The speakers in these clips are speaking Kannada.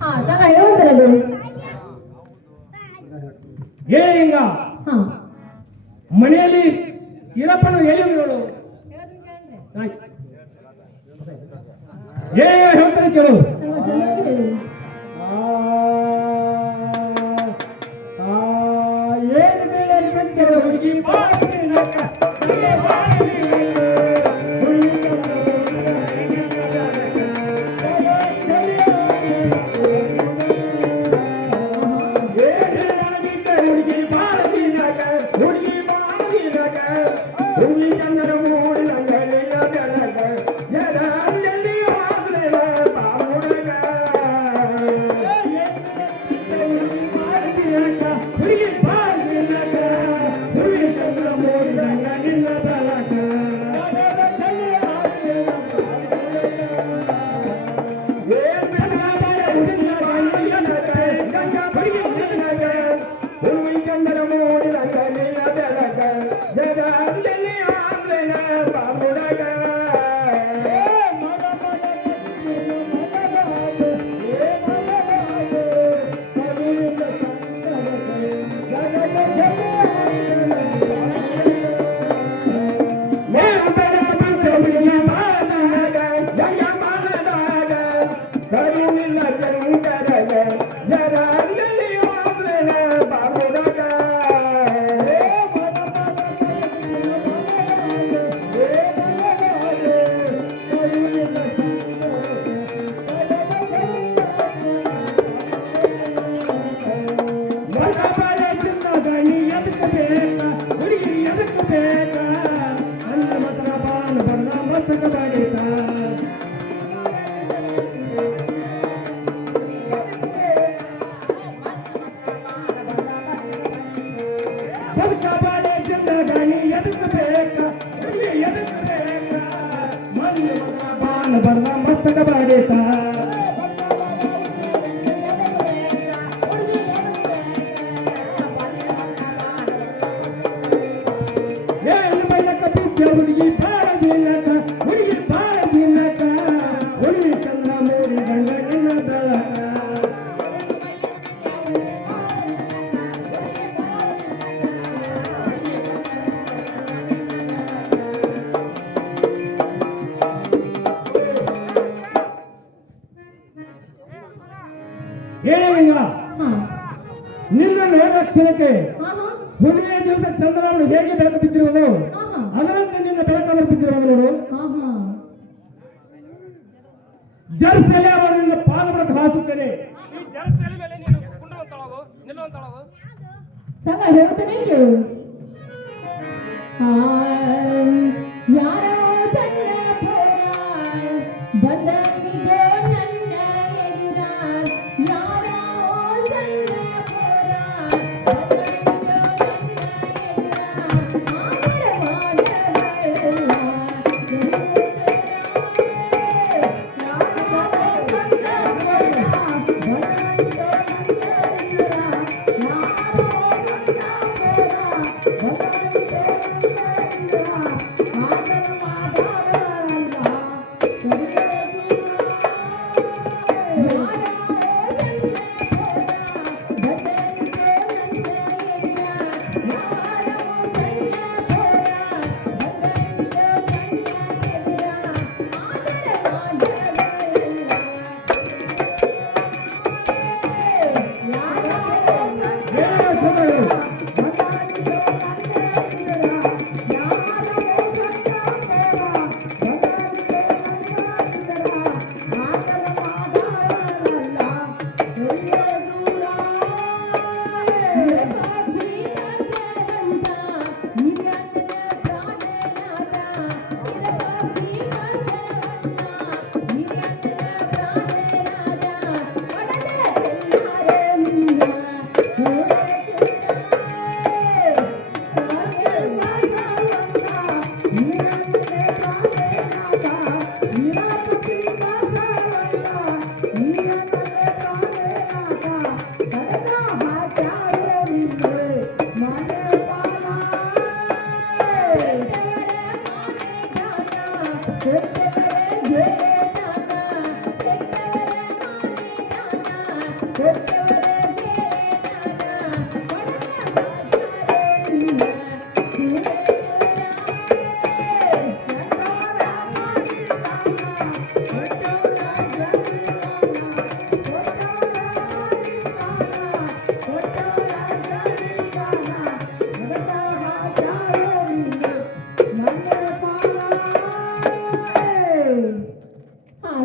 ಹಾ ಸಗ ಹೇಳ್ತಾರದು ಹೇಳಿ ಹಿಂಗ ಹಾ ಮನೆಯಲ್ಲಿ ಇರಪ್ಪನು ಎಲ್ಲಿ ನೋಡು ಏ ಹೇಳ್ತಾರೆ ಕೇಳು ಸಗ ಚೆನ್ನಾಗಿ ಹೇಳಿ ಏನು ಬೇಡ ಹುಡುಗಿ ಮಸ್ತಕ ಬಾಡೇತ ಹುಡುಗಿ ಬಾಳ ದಿನಕ ಹುಡುಗಿ ಬಾಳ ದಿನಕ ಹುಡುಗಿ ಚಂದ್ರ ಮೋಡಿ ಗಂಡ ನಿನ್ನ ಬೆಳಕ ಹೇಳುವಿಂಗ ನಿನ್ನ ನೋಡಿದ ಕ್ಷಣಕ್ಕೆ ಹುಣ್ಣಿಮೆಯ ದಿವಸ ಚಂದ್ರನು ಹೇಗೆ ಬೆಳಕು ಬಿದ್ದಿರುವುದು ಅದರಂತೆ ನಿನ್ನ ಬೆಳಕನ್ನು ಬಿದ್ದಿರುವುದು ನೋಡು ಜರ್ಸೆಲೆ ಅವರು ನಿನ್ನ ಪಾದ ಬಡಕ ಹಾಸುತ್ತೇನೆ ಈ ಜರ್ಸೆಲೆ ಮೇಲೆ ನೀನು ಕುಂಡುವಂತಳಾಗು ನಿಲ್ಲುವಂತಳಾಗು ಸಗ ಹೇಳ್ತಾನೆ ಕೇಳು ಯಾರೋ ಸಣ್ಣ ಬಂದಂಗಿದೋ ನನ್ನ ಎದುರ ಯಾರೋ ಸಣ್ಣ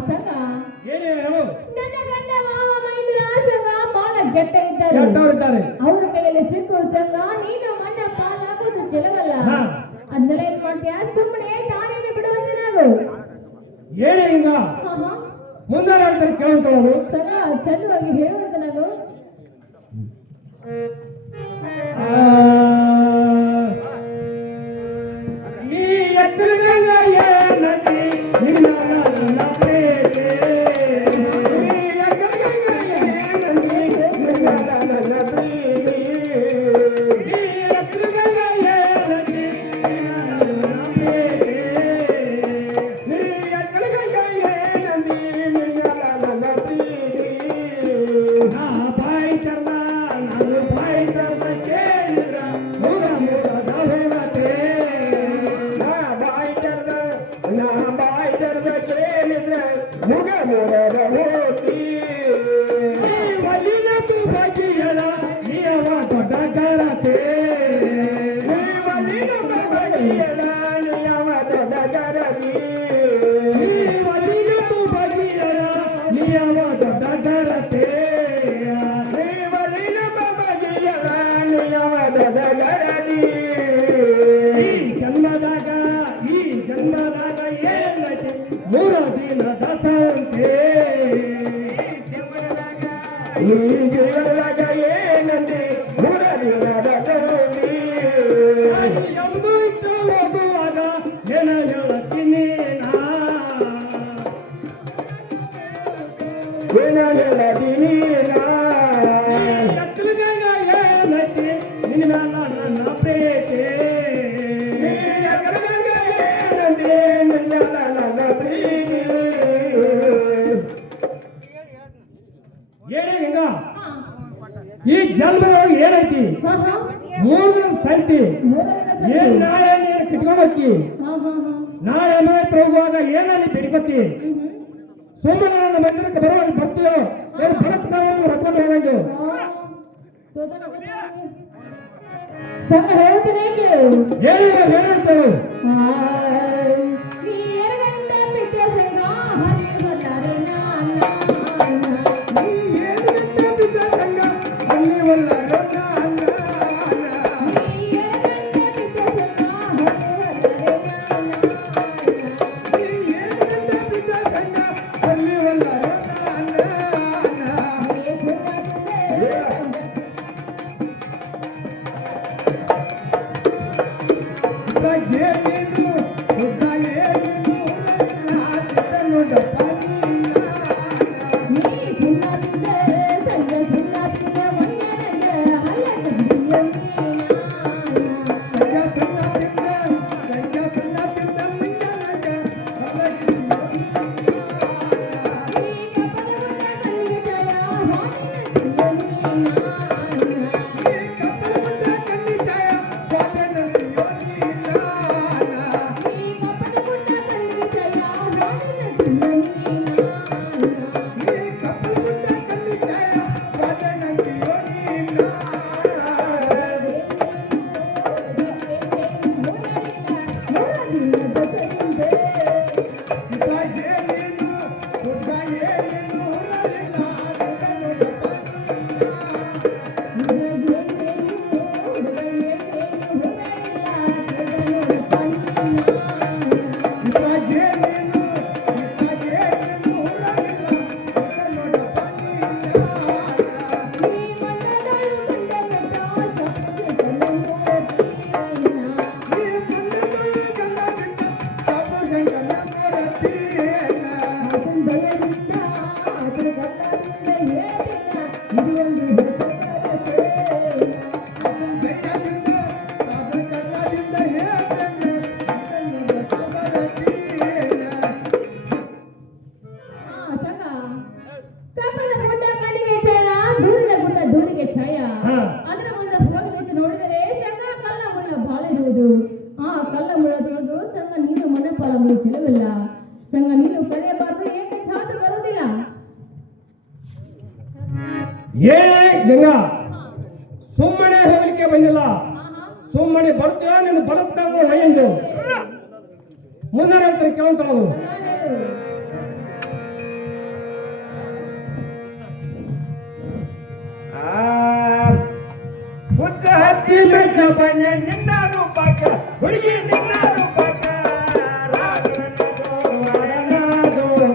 ಸಂಗ ಏನೇ ಹೇಳು ನನ್ನ ಗಂಡ ಮಾವ ಮೈಂದ್ರ ಸಂಗ ಬಾಳ ಗೆಟ್ಟ ಇದ್ದಾರೆ ಕೆಟ್ಟವರಿದ್ದಾರೆ. ಅವ್ರ ಕೈಯಲ್ಲಿ ಸಿಕ್ಕು ಸಂಗ ನೀನು ಮಣ್ಣ ಪಾಲಾಗೋದು ಚೆಲವಲ್ಲ ಹಾ. ಅದನ್ನೆಲ್ಲ ಏನ್ ಮಾಡ್ತೀಯ ಸುಮ್ಮನೆ ತಾನೇನೆ ಬಿಡುವಂತೆ ನಾವು ಏನೇ ಹಿಂಗ ಹಾ ಹಾ ಮುಂದೆ ಹೇಳ್ತಾರೆ ಕೇಳ್ಕೊಳ್ಳೋದು. ಸಂಗ ಚಂದವಾಗಿ ಹೇಳುವಂತ ನಾವು ಈ ಎತ್ತರಗಂಗ ಏನತಿ ನಿನ್ನ ನನ್ನ ಪ್ರೀತಿ. ಈ ಎತ್ತರಗಂಗ ಏನತಿ ನಿನ್ನ ನನ್ನ ಪ್ರೀತಿ. ಈ ಎತ್ತರಗಂಗ ಏನತಿ ನಿನ್ನ ನನ್ನ ಪ್ರೀತಿ. ಈ ಎತ್ತರಗಂಗ ಏನತಿ ನಿನ್ನ ನನ್ನ ಪ್ರೀತಿ. ನಾ ಬಾಯಿ ಚರ್ಮ ನಾನು ಬಾಯಿ ಚರ್ಮ ಕೇಳಿದ ಮೂರ ಮೂರ ದಾವೇವತೆ. ನಾ ಬಾಯಿ ಚರ್ಮ ಕೇಳಿದ್ರೆ ಮುಗ ಮೂರ ದಾವೇವತಿ. ಈ ಒಲಿನ ತುಬಗಿಯಲ ನಿಯಮ ದೊಡ್ಡ ಗರತೆ. ಈ ಒಲಿನ ತುಬಗಿಯಲ ನಿಯಮ ದೊಡ್ಡ ಗರತಿ. ಈ ಒಲಿನ ತುಬಗಿಯಲ ನಿಯಮ ದೊಡ್ಡ ಗರತೆ. ಈ ಜನ್ಮದಾಗ ಏನೈತಿ ಮೂರ ದಿನ ದಸಂತೆ. ಈ ಜೀವನದಾಗ ಏನಂತೆ ಮೂರ ದಿನ ದಸಂತಿ. ಎಂಬುದು ಇತ್ತು ಹೋಗುವಾಗ ಏನ ಹೇಳ್ತೀನಿ ನಾ. ಏನ ಹೇಳ್ತೀನಿ ನಾ. ಏನೈತಿ ನಿನ್ನ ನನ್ನ ಪ್ರೀತಿ. ಏನೇ ಹಿಂಗ ಈ ಜನ್ಮದೊಳಗೆ ಏನೈತಿ ಹಾ ಹಾ ಮೂರು ದಿನ ಸಂತಿ. ಏನ್ ನಾಳೆ ನೀನು ಕಿಟ್ಕೊಂಬತ್ತಿ. ಹಾ ಹಾ ಹಾ ನಾಳೆ ಮನೆ ಹೋಗುವಾಗ ಏನಲ್ಲಿ ಬಿಡ್ಕೊತಿ. ಸುಮ್ಮನೆ ನನ್ನ ಮಂದಿರಕ್ಕೆ ಬರುವಾಗ ಬರ್ತೀಯೋ ಏನು ಬರತ್ಕೊಂಡು ಹೊತ್ಕೊಂಡು ಹೋಗಂದು. ಸಂಗ ಹೇಳ್ತೀನಿ ಕೇಳು ಏನಂತೇಳು. ನೀ ಎರಗಂಟ ಬಿಟ್ಟೆ ಸಂಗ ಹರಿ ಬಂದರೆ ನಾನು ಚೆಲುವಿಲ್ಲ ಸಂಗ ನೀನು ಕರೆಯಬಾರದು ಏಕೆ ಛಾತು ಬರುವುದಿಲ್ಲ ಗಂಗಾ ಸುಮ್ಮನೆ ಹೋಗಲಿಕ್ಕೆ ಬಂದಿಲ್ಲ ಸುಮ್ಮನೆ ಬರ್ತೀಯ ನೀನು ಬರುತ್ತಾಗ ಎಂದು ಮುಂದೆ ಕೆಲವು ಹತ್ತಿ ಮೆಚ್ಚ ಬನ್ನಿ ನಿನ್ನ ರೂಪಕ ಹುಡುಗಿ ನಿನ್ನ ರೂಪಕ ರಾಜನ ಜೋಗ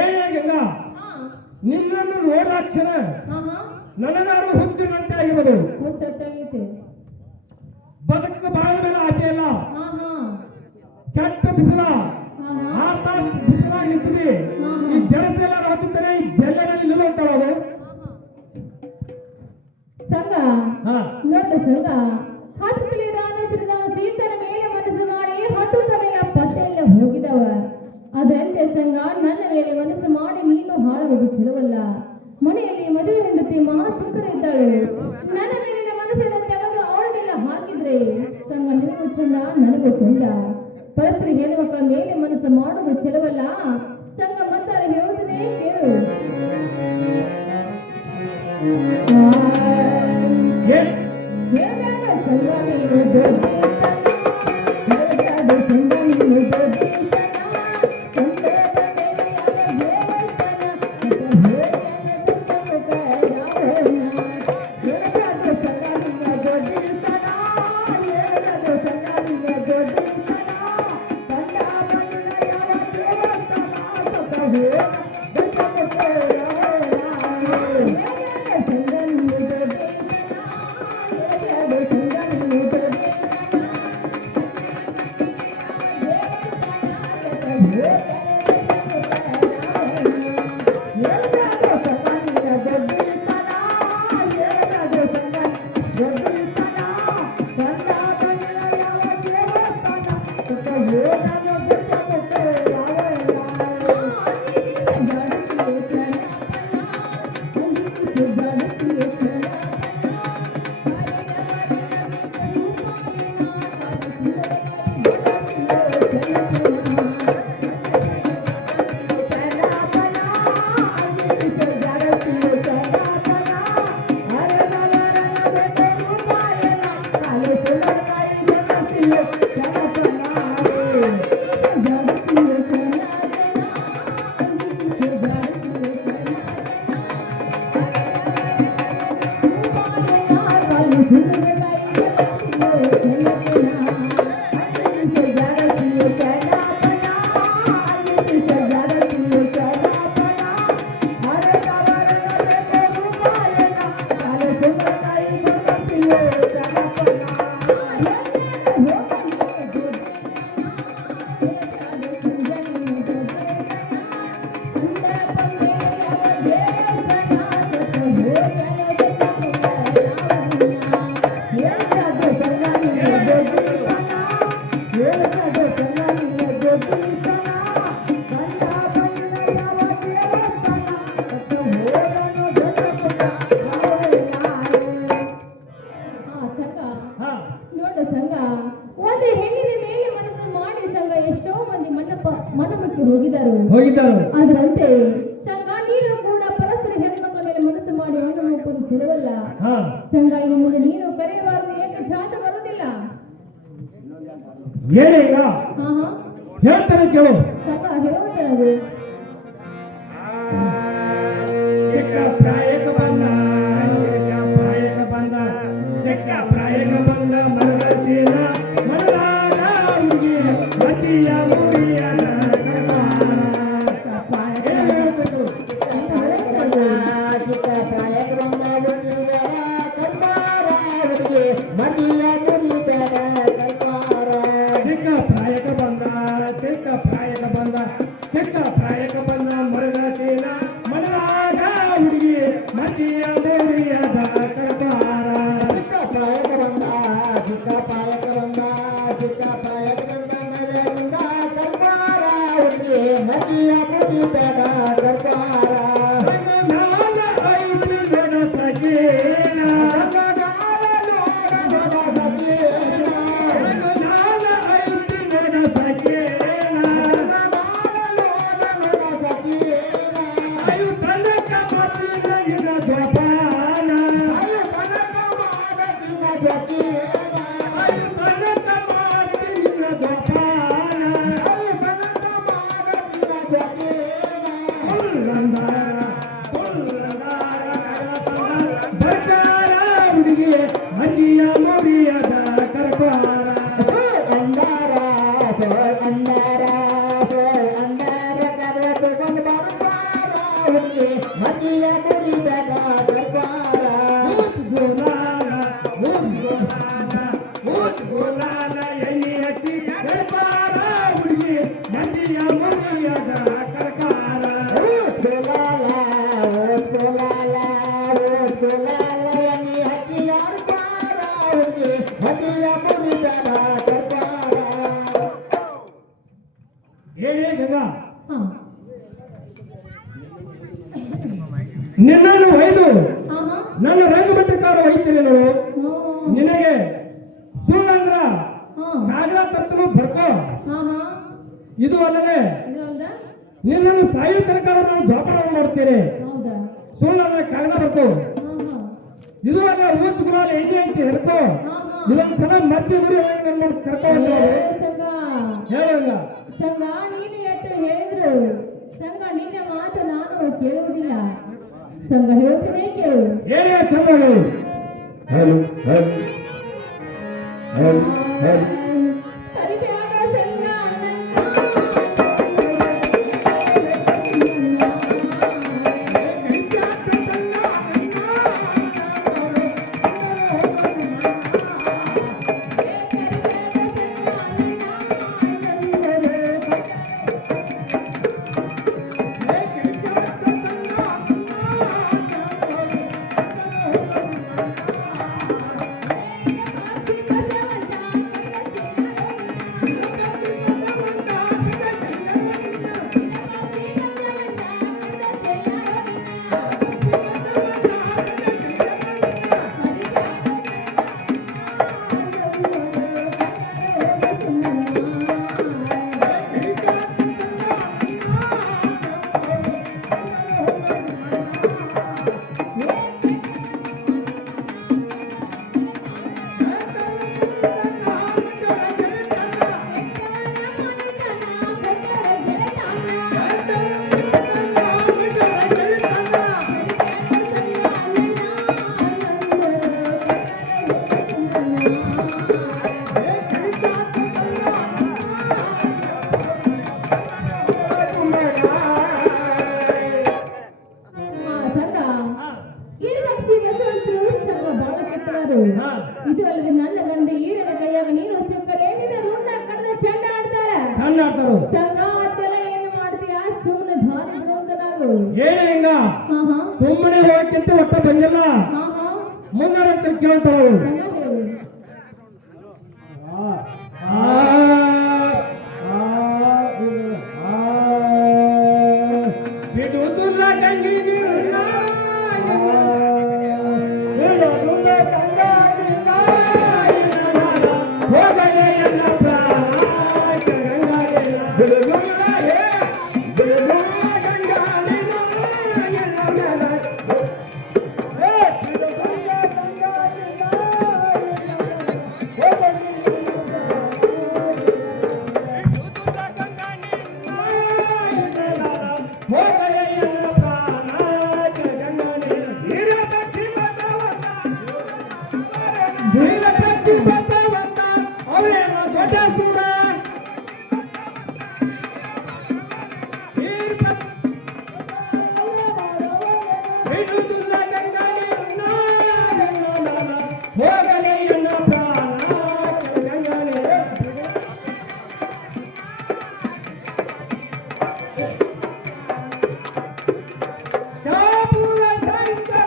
ಏನಾಗಿಲ್ಲ ಹಾ ನಿನ್ನನ್ನು ನೋಡಾಕ್ಷಣ ಹಾ ಹಾ ನನಗಾರು ಹುಚ್ಚಿನಂತೆ ಆಗಿರೋದು ಗೊತ್ತಾಗೈತೆ ಬದುಕು ಬಾಳ ಮೇಲೆ ಆಸೆ ಇಲ್ಲ ಹಾ ಹಾ ಕೆಟ್ಟ ಬಿಸಿಲ ಹಾ ಹಾ ಆತ ಬಿಸಿಲಾಗಿ ನಿಂತಿದೆ ಈ ಜಲಸೆಲ್ಲ ಹತ್ತುತ್ತಾರೆ ಈ ಜಲ್ಲೆನಲ್ಲಿ ನಿಲ್ಲುವಂತವರು ಸಂಘ ಹಾ ನೋಡ ಸಂಘ ಹತ್ತಲಿ ರಾಮೇಶ್ವರದ ಸೀತನ ಮೇಲೆ ಮನಸ್ಸು ಮಾಡಿ ಹತ್ತು ಸಲ ಪತ್ತೆಲ್ಲ ಹೋಗಿದವ ಅದರಂತೆ ಸಂಘ ನನ್ನ ಮೇಲೆ ಮನಸ್ಸು ಮಾಡಿ ನೀನು ಹಾಳುವುದು ಚಲವಲ್ಲ ಮನೆಯಲ್ಲಿ ಮದುವೆ ಹೆಂಡತಿ ಮಹಾ ಸುಂದರ ಇದ್ದಾಳು ನನ್ನ ಮೇಲಿನ ಮನಸ್ಸನ್ನು ತೆಗೆದು ಅವಳ ಮೇಲೆ ಹಾಕಿದ್ರೆ ಸಂಘ ನಿನಗೂ ಚಂದ ನನಗೂ ಚಂದ ಪರಸ್ಪರ ಹೆಣ್ಮಕ್ಕಳ ಮೇಲೆ ಮನಸ್ಸು ಮಾಡುವುದು ಚಲವಲ್ಲ ಸಂಘ ಮತ್ತಾರ ಹೇಳುವುದನ್ನೇ ಕೇಳು ಏನ್ ಹೇಗಾದ ಸಂಘ ನೀನು ದೊಡ್ಡತನ ಹೇಗಾದ ಸಂಘ ನೀನು ದೊಡ್ಡತನ ಸಂಘದ ಮೇಲೆ ದೇವಸ್ಥಾನ ಹೇಗಾದ ಸಂಘ ನಿನ್ನ ದೊಡ್ಡತನ ಹೇಗಾದ ಸಂಘ ನಿನ್ನ ದೊಡ್ಡತನ ಕಂಡ ಬಂದ ಯಾವ ದೇವಸ್ಥಾನ ಸುಖ ಮನಮುಖಿ ಹೋಗಿದರು. ಅದರಂತೆ ಸಂಘ ನೀನು ಕೂಡ ಪರಸ್ಪರ ಹೆಣ್ಮಕ್ಳ ಮೇಲೆ ಮನಸ್ಸು ಮಾಡಿ ಮಣ್ಣು ಮುಕ್ಕುವುದು ಚೆಲುವಲ್ಲ. ಸಂಘ ಇನ್ನು ಮುಂದೆ ನೀನು ಕರೆಯಬಾರದು, ಏಕೆ ಜಾತ ಬರುವುದಿಲ್ಲ. ಏನೀಗ ಹೇಳ್ತಾರೆ ಕೇಳು. ಸಂಘ ಹೇಳುವುದೇನದು? ಚಿಕ್ಕ ಪ್ರಾಯಕ ಬಂದ ಚಿಕ್ಕ ಪ್ರಾಯಕ ಬಂದ ಮರಗತಿನ ಮರದಾದ ಹುಡುಗಿ ಮತಿಯ ಮುರಿಯ ನಿನ್ನನ್ನು ಒಯ್ದು ನನ್ನ ರಂಗಭಟ್ಟಕಾರ ಒಯ್ತೀನಿ ನೋಡು. ನಿನಗೆ ಸುಳ್ಳಂದ್ರ ಕಾಗದ ತರ್ತನು ಬರ್ಕೋ. ಇದು ಅಲ್ಲದೆ ನಿನ್ನನ್ನು ಸಾಯೋ ತನಕ ನಾನು ಜೋಪಾನ ಮಾಡ್ತೇನೆ. ಸುಳ್ಳಂದ್ರೆ ಕಾಗದ ಬರ್ಕೋ. ಇದು ಅಲ್ಲ ಊತ್ ಗುಲಾಲ ಎಣ್ಣೆ ಐತಿ ಹಿಡ್ಕೋ. ಇದೊಂದ್ಸಲ ಮತ್ತೆ ಗುರಿ ನನ್ನ ಕರ್ಕೊಂಡು ಹೇಳಂಗ ಸಂಘ ನೀನು ಎಷ್ಟು ಹೇಳಿದ್ರು ಸಂಘ ನಿನ್ನ ಮಾತು ನಾನು ಕೇಳುವುದಿಲ್ಲ. ಸಂಘ ಹೇಳ್ತೀನಿ ಕೇಳು. ಏನೇ ಚಂದ ಹೇಳು. ಹೇಳು ಹೇಳು ಹೇಳು ಹೇಳು. ಇದು ಅಲ್ಲದೆ ನನ್ನ ಗಂಡ ಈರನ ಕೈಯಾಗ ನೀನು ಸಿಕ್ಕಲೇನಿನ ರುಂಡ ಕಡದ ಚಂಡ ಆಡ್ತಾರ. ಸಂಘ ಅದೆಲ್ಲ ಏನು ಮಾಡ್ತೀಯ? ಸುಮ್ಮನೆ ಧಾರಿ ಬಿಡುವಂತನಾಗು. ಏನು ಹಿಂಗ ಸುಮ್ಮನೆ ಹೋಗಕ್ಕಿಂತ ಒಟ್ಟ ಬಂದಿಲ್ಲ. ಮುಂದೆ ಕೇಳ್ತಾಳು. ಬಿಡುವುದಿಲ್ಲ ಗಂಗಿ ಹೋಗಲೇ ಎಲ್ಲ ಪ್ರಾಯ ಅವರೇನ ದೊಡ್ಡ ಸೂರ ಹೋಗಲೇ ಎನ್ನ ಪ್ರಾಣ ಶಾಪುರ ಶಂಕರ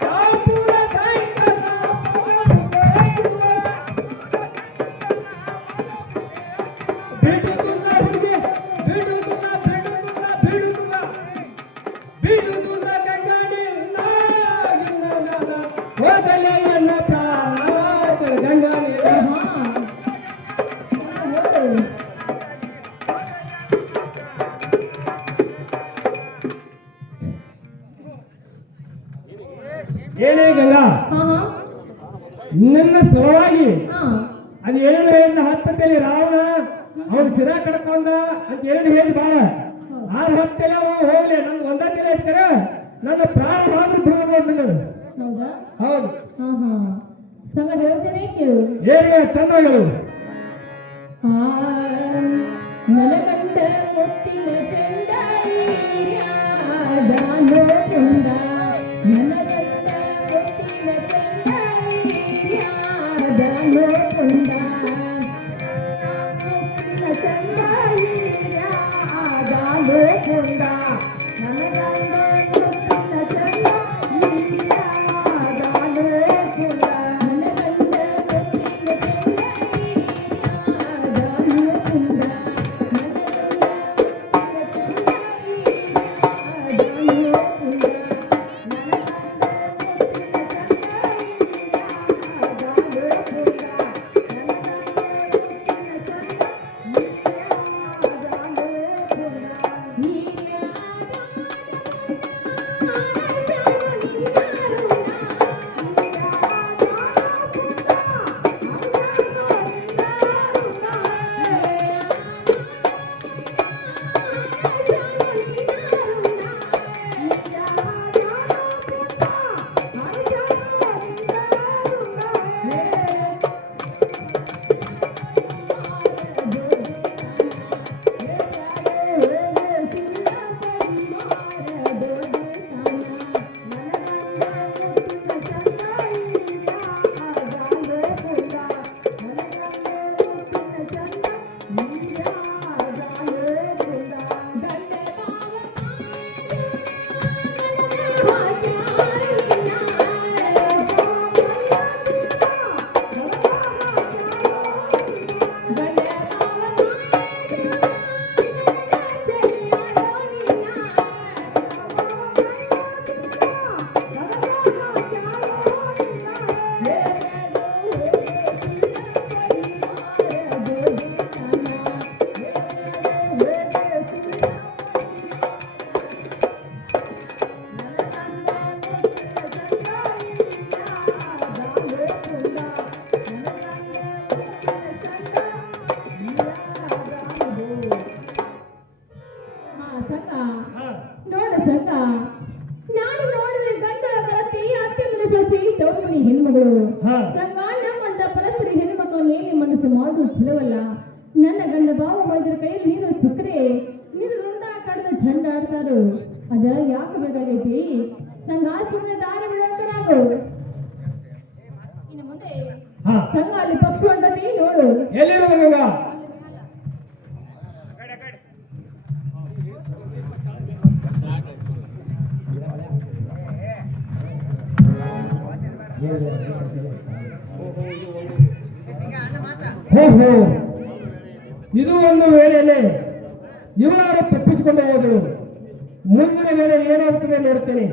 ಶಾಪುರ ಶಂಕರ ಬಿಡುವುದಿಲ್ಲ ಹುಡುಗಿ ಬಿಡುವುದಿಲ್ಲ ಬಿಡುವುದಿಲ್ಲ ಬಿಡುವುದಿಲ್ಲ ಬಿಡುವುದಿಲ್ಲ ಗಂಗಾಡಿ ಹೋಗಲೇ ಎನ್ನ ಪ್ರಾಣ ಗಂಗಾಡಿ ಏನೇ ಗಂಗಾ ನನ್ನ ಸಲುವಾಗಿ ಅದು ಏನು ಹೇಳಿದ ಹತ್ತಲ್ಲಿ ರಾವಣ ಅವನು ಶಿರ ಕಡ್ಕೊಂಡ ಅಂತ ಏನು ಹೇಳಿ ಬಾಳ ಆರು ಹತ್ತಲೆ ಅವ ಹೋಗ್ಲಿ ನನ್ ಒಂದೇ ತಲೆ ಇರ್ತಾರೆ ನನ್ನ ಪ್ರಾಣ ಮಾತ್ರ ಬಿಡೋದು ಹೌದಾ ಹೌದು ಸಂಗ ಹೇಳ್ತೇನೆ ಕೇಳು ಏನು ಚಂದಗಳು ನನಗಂಡ ಮುತ್ತಿನ ಚಂದಾನೋ ಚಂದ ನನಗಂಡ ಮುತ್ತಿನ ಚಂದಾನೋ ಚಂದ ಮುತ್ತಿನ ಚಂದಾನೋ ಚಂದ ನನಗಂಡ ಮುತ್ತಿನ ಚಂದಾನೋ ಚಂದ ನನಗಂಡ ಮುತ್ತಿನ ಹೆಣ್ಮಗಳು ಸಂಗ ನಮ್ಮಂತ ಪರಸ್ಪರ ಹೆಣ್ಮಕ್ಳ ಮೇಲೆ ಮನಸ್ಸು ಮಾಡುವುದು ಚಲವಲ್ಲ. ನನ್ನ ಗಂಡ ಬಾವ ವೈದ್ಯರ ಕೈಯಲ್ಲಿ ನೀನು ಸಿಕ್ಕರೆ ನೀನು ರುಂಡ ಕಡ್ದ ಚಂಡ ಆಡ್ತಾರು. ಅದರ ಯಾಕೆ ಬೇಕಾಗೈತಿ ಸಂಗ ಸುಮ್ಮನೆ ದಾರಿ ಬಿಡೋಕರಾಗು. ಇನ್ನು ಮುಂದೆ ಸಂಗ ಅಲ್ಲಿ ಪಕ್ಷ ಹೊಂಡತಿ ನೋಡು. ಎಲ್ಲಿರೋದು ಇದು ಒಂದು ವೇಳೆಯಲ್ಲಿ ಇವರಾರು ತಪ್ಪಿಸಿಕೊಂಡು ಹೋದರು. ಮುಂದಿನ ವೇಳೆ ಏನಾಗುತ್ತದೆ ನೋಡ್ತೇನೆ.